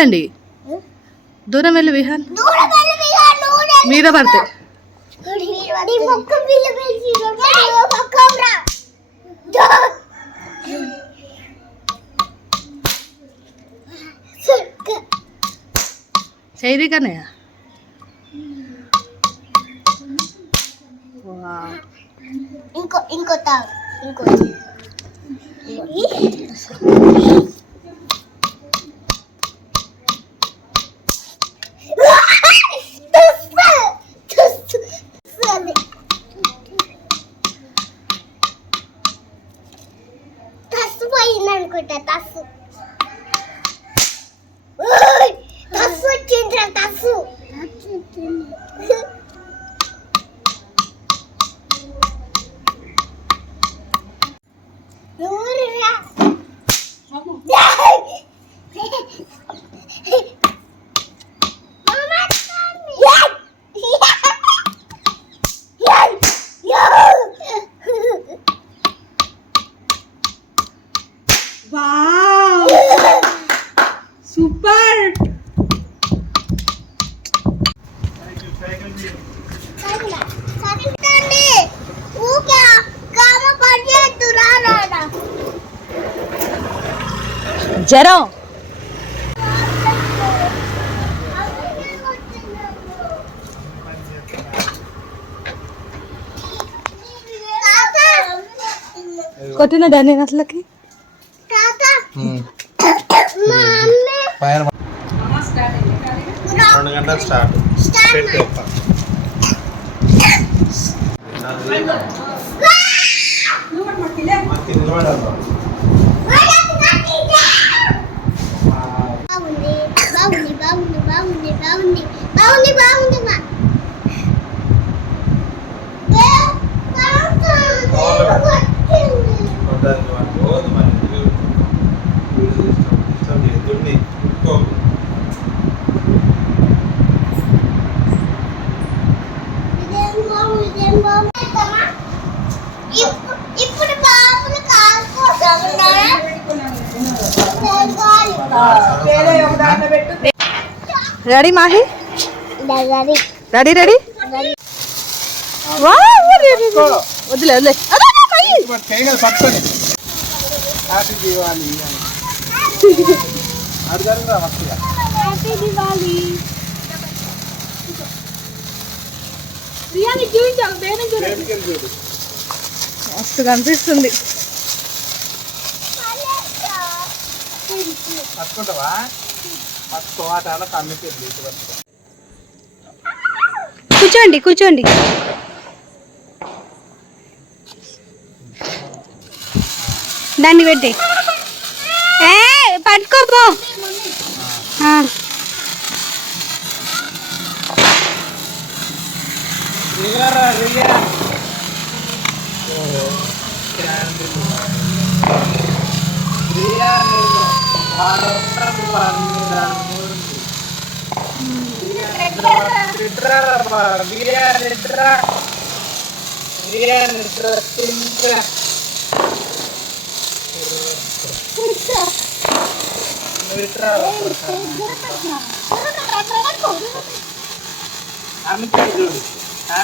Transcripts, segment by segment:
అండి దూరం వెళ్ళి విహాన్ మీద పడితే చేయి కన్నయ్య ఇంకో అనుకుంటా తస్సు వచ్చిండ్రా తస్సు సూపర్ జ్వరం కొట్టిన దాన్ని అసలుకి start ready Mahe ready ready వదిలే వదిలే హ్యాపీ దివాళీ మస్తు కనిపిస్తుంది పట్టుకుంటావా పట్టుకోవాటాలో కమ్మికి కూర్చోండి కూర్చోండి దాన్ని పెట్టి పట్టుకోపో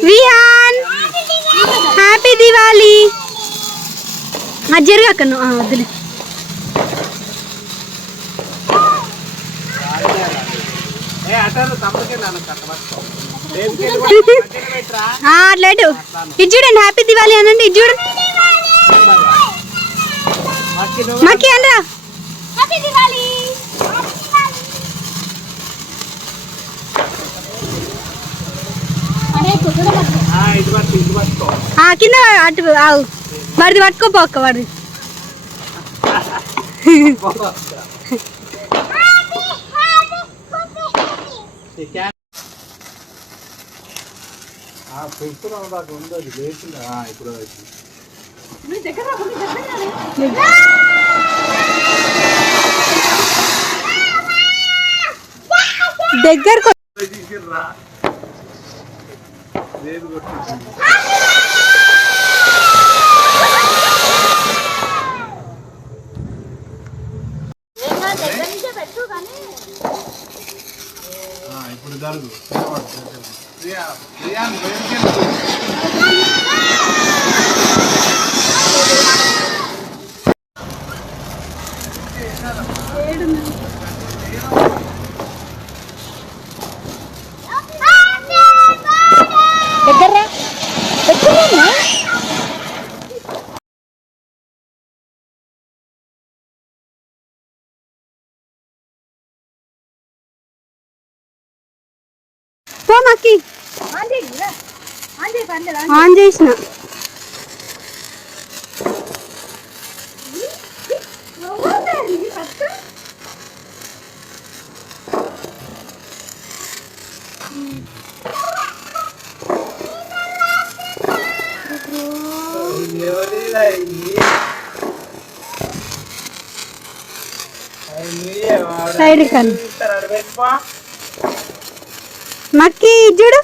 విహాన్ హ్యాపీ దివాళీ జరగకను వద్దులే అట్లేదు ఇది చూడండి హ్యాపీ దివాళీ అనండి ఇది చూడండి మాకి అనరా హ్యాపీ దివాళీ కింద అటు వాడిది పట్టుకోపో అక్క వాడిది దగ్గరకు దగ్గర నుంచే పెట్టు కానీ జరుగు రియాన్ బయటికి దగ్గర దగ్గర పో మక్కి ఆన్ చేసిన సైడ్ కన్ మక్కి చూడు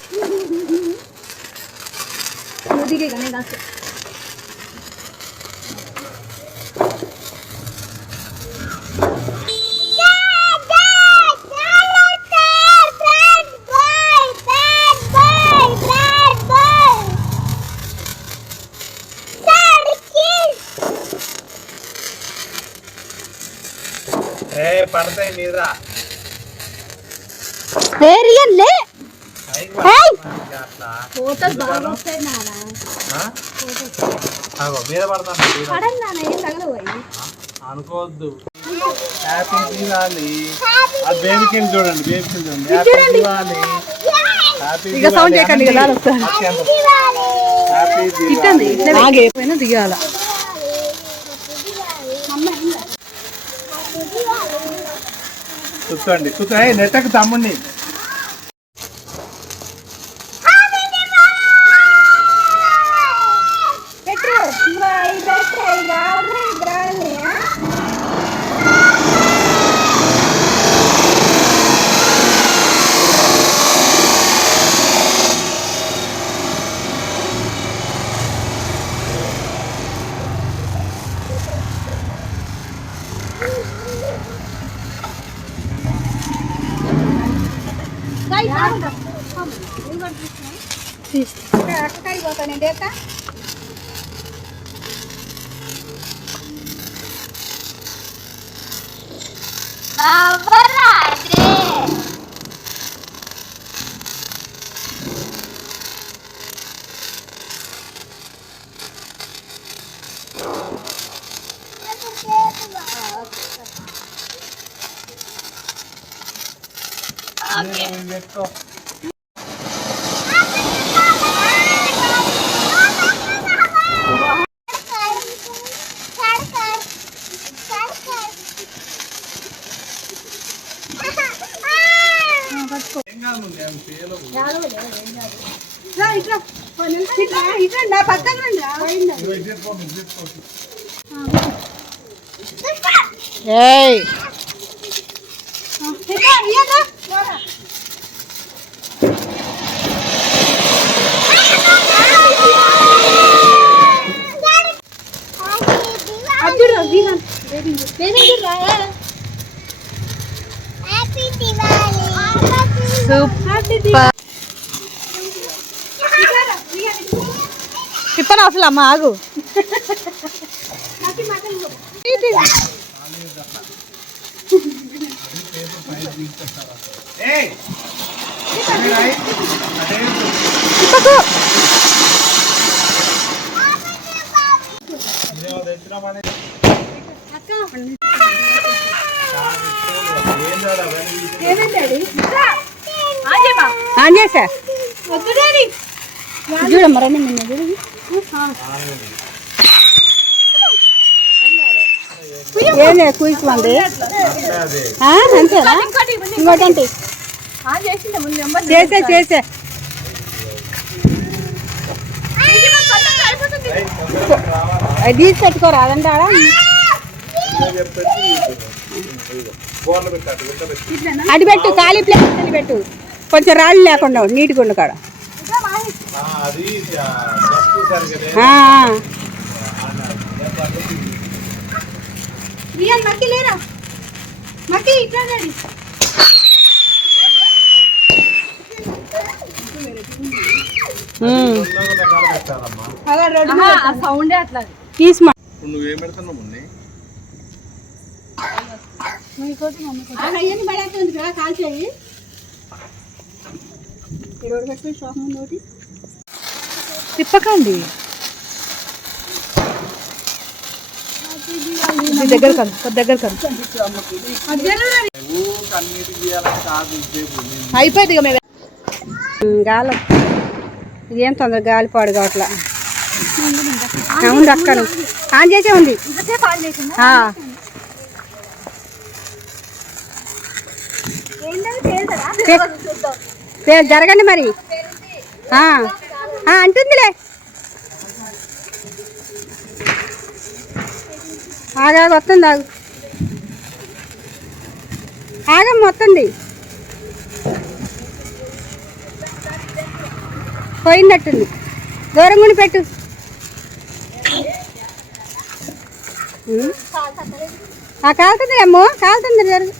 పడతాయి మీద మీద పడతాను అనుకోవద్దు. హ్యాపీ దివాలి. ఆ బేబీకి చూడండి, బేబీకి చూడండి. హ్యాపీ దివాలి. దిగాల కూర్చోండి, కూర్చోండి. నెట్టకు తమ్ముడిని పెట్టుకో. తిప్పను అసలు అమ్మ ఆగు. చేసా చూడమ్మ రండి ఏమే కూర్చోండి అంతేనా ఇంకోటండి చేసే చేసే అది తీసి పెట్టుకోరా అదంటాడా అడి పెట్టు ఖాళీ ప్లేస్ అని పెట్టు కొంచెం రాళ్ళు లేకుండా నీట్గా ఉండు కాడ మక్కి లేరా మక్కి ఇట్లా సౌండే అట్లా తీసుమా. నువ్వేం పెడుతున్నావు మున్ని? తిప్పకండి దగ్గర కాదు దగ్గర కాదు అయిపోయింది ఇక గాలి. ఇదేం తొందర గాలి పాడు కావట్లా. ఉంది అక్కను ఆన్ చేసే ఉంది. జరగండి మరి అంటుందిలే. ఆగా వస్తుంది ఆగు ఆగమ్మ వస్తుంది. పోయినట్టుంది. దూరంగా పెట్టు. కాలుతుంది అమ్మో కాలుతుంది. జరుగు